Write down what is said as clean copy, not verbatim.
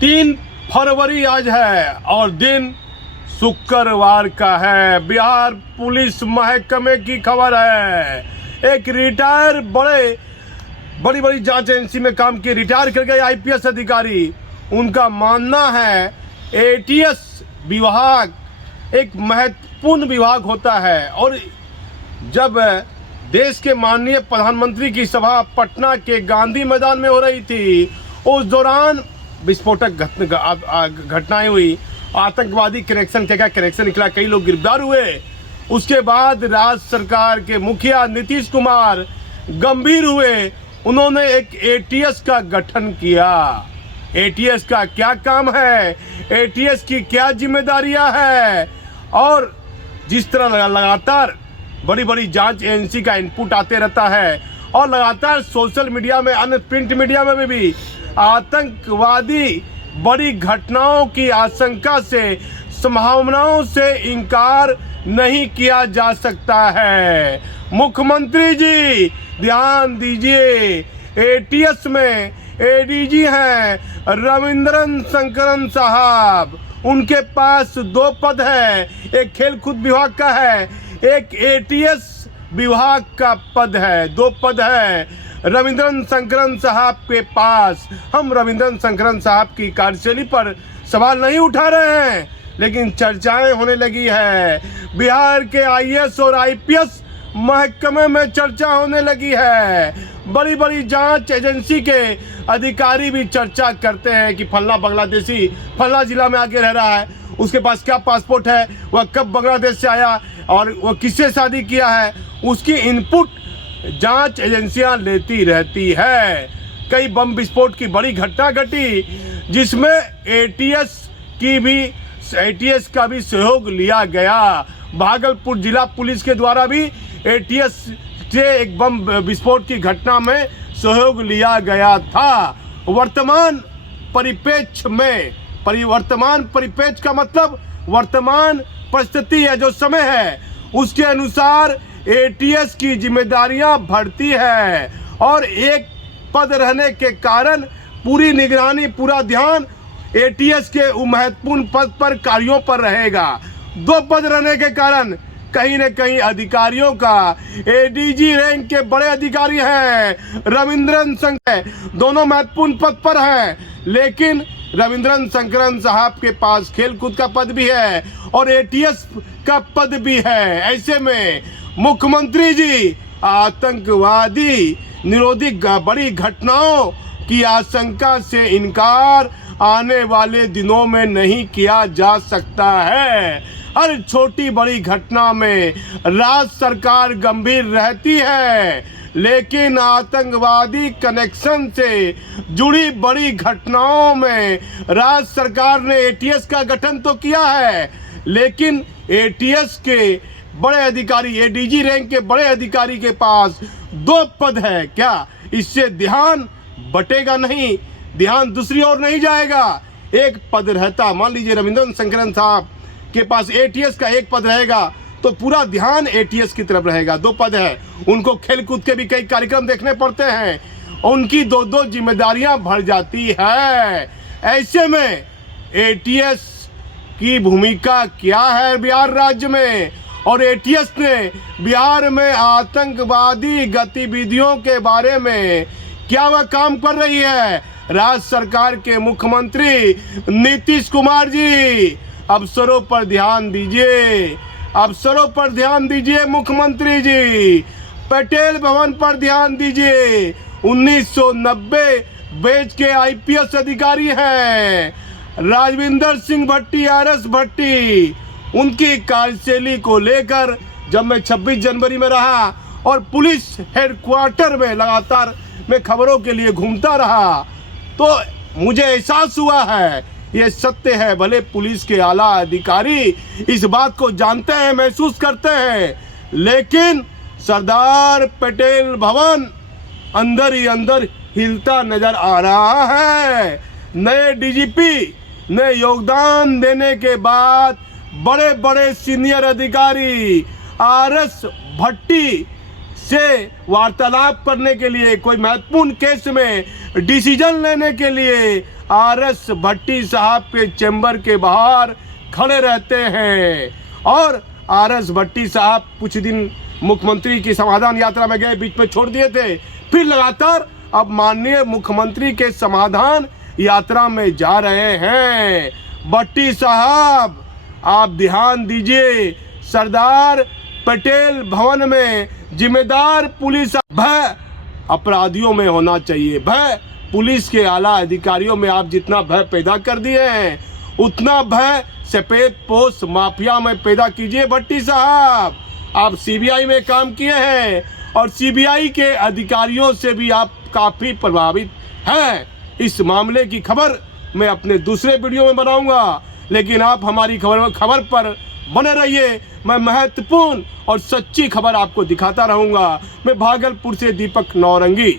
3 फरवरी आज है और दिन शुक्रवार का है। बिहार पुलिस महकमे की खबर है। एक रिटायर बड़ी बड़ी जांच एजेंसी में काम किए रिटायर कर गए आईपीएस अधिकारी, उनका मानना है एटीएस विभाग एक महत्वपूर्ण विभाग होता है। और जब देश के माननीय प्रधानमंत्री की सभा पटना के गांधी मैदान में हो रही थी, उस दौरान विस्फोटक घटनाएं हुई, आतंकवादी कनेक्शन क्या कनेक्शन निकला, कई लोग गिरफ्तार हुए। उसके बाद राज्य सरकार के मुखिया नीतीश कुमार गंभीर हुए, उन्होंने एक एटीएस का गठन किया। एटीएस का क्या काम है, एटीएस की क्या जिम्मेदारियां है, और जिस तरह लगातार बड़ी बड़ी जांच एजेंसी का इनपुट आते रहता है और लगातार सोशल मीडिया में, अन्य प्रिंट मीडिया में भी आतंकवादी बड़ी घटनाओं की आशंका से, संभावनाओं से इनकार नहीं किया जा सकता है। मुख्यमंत्री जी ध्यान दीजिए, एटीएस में एडीजी हैं रविंद्रन शंकरन साहब, उनके पास 2 पद है, एक खेलकूद विभाग का है, एक एटीएस विभाग का पद है, 2 पद है रविंद्रन शंकरन साहब के पास। हम रविंद्रन शंकरन साहब की कार्यशैली पर सवाल नहीं उठा रहे हैं, लेकिन चर्चाएं होने लगी है। बिहार के आईएएस और आईपीएस महकमे में चर्चा होने लगी है। बड़ी बड़ी जांच एजेंसी के अधिकारी भी चर्चा करते हैं कि फल्ला बांग्लादेशी फल्ला जिला में आके रह रहा है, उसके पास क्या पासपोर्ट है, वह कब बांग्लादेश से आया और वह किससे शादी किया है, उसकी इनपुट जांच एजेंसियां लेती रहती है। कई बम विस्फोट की बड़ी घटना घटी जिसमें एटीएस का भी सहयोग लिया गया। भागलपुर जिला पुलिस के द्वारा भी एटीएस से एक बम विस्फोट की घटना में सहयोग लिया गया था। वर्तमान परिप्रेक्ष्य का मतलब वर्तमान परिस्थिति है, जो समय है उसके अनुसार एटीएस की जिम्मेदारियां बढ़ती है और एक पद रहने के कारण पूरी निगरानी, पूरा ध्यान एटीएस के महत्वपूर्ण पद पर कार्यों पर रहेगा। 2 पद रहने के कारण कहीं न कहीं अधिकारियों का, एडीजी रैंक के बड़े अधिकारी हैं रविंद्रन शंकर, दोनों महत्वपूर्ण पद पर हैं, लेकिन रविंद्रन शंकरन साहब के पास खेलकूद का पद भी है और एटीएस का पद भी है। ऐसे में मुख्यमंत्री जी आतंकवादी निरोधी बड़ी घटनाओं की आशंका से इनकार आने वाले दिनों में नहीं किया जा सकता है। हर छोटी बड़ी घटना में राज्य सरकार गंभीर रहती है, लेकिन आतंकवादी कनेक्शन से जुड़ी बड़ी घटनाओं में राज्य सरकार ने एटीएस का गठन तो किया है, लेकिन एटीएस के बड़े अधिकारी, एडीजी रैंक के बड़े अधिकारी के पास 2 पद है। क्या इससे ध्यान बटेगा? नहीं, ध्यान दूसरी ओर नहीं जाएगा। एक पद रहता, मान लीजिए रविंद्रन शंकरन साहब के पास एटीएस का 1 पद रहेगा तो पूरा ध्यान एटीएस की तरफ रहेगा। 2 पद है, उनको खेलकूद के भी कई कार्यक्रम देखने पड़ते हैं, उनकी 2 जिम्मेदारियां बढ़ जाती है। ऐसे में एटीएस की भूमिका क्या है बिहार राज्य में, और एटीएस ने बिहार में आतंकवादी गतिविधियों के बारे में क्या वह काम कर रही है? राज्य सरकार के मुख्यमंत्री नीतीश कुमार जी अफसरों पर ध्यान दीजिए, अफसरों पर ध्यान दीजिए। मुख्यमंत्री जी पटेल भवन पर ध्यान दीजिए। 1990 बैच के आईपीएस अधिकारी हैं राजविंदर सिंह भट्टी, आरएस भट्टी, उनकी कार्यशैली को लेकर जब मैं 26 जनवरी में रहा और पुलिस हेडक्वार्टर में लगातार मैं खबरों के लिए घूमता रहा, तो मुझे एहसास हुआ है ये सत्य है। भले पुलिस के आला अधिकारी इस बात को जानते हैं, महसूस करते हैं, लेकिन सरदार पटेल भवन अंदर ही अंदर हिलता नजर आ रहा है। नए डीजीपी ने योगदान देने के बाद बड़े बड़े सीनियर अधिकारी आरएस भट्टी से वार्तालाप करने के लिए, कोई महत्वपूर्ण केस में डिसीजन लेने के लिए आरएस भट्टी साहब के चैम्बर के बाहर खड़े रहते हैं। और आरएस भट्टी साहब कुछ दिन मुख्यमंत्री की समाधान यात्रा में गए, बीच में छोड़ दिए थे, फिर लगातार अब माननीय मुख्यमंत्री के समाधान यात्रा में जा रहे हैं। भट्टी साहब आप ध्यान दीजिए, सरदार पटेल भवन में जिम्मेदार पुलिस भय अपराधियों में होना चाहिए। भय पुलिस के आला अधिकारियों में आप जितना भय पैदा कर दिए हैं, उतना भय सफेद पोस्ट माफिया में पैदा कीजिए। भट्टी साहब आप सीबीआई में काम किए हैं और सीबीआई के अधिकारियों से भी आप काफ़ी प्रभावित हैं। इस मामले की खबर मैं अपने दूसरे वीडियो में बनाऊंगा, लेकिन आप हमारी खबर पर बने रहिए। मैं महत्वपूर्ण और सच्ची खबर आपको दिखाता रहूंगा। मैं भागलपुर से दीपक नौरंगी।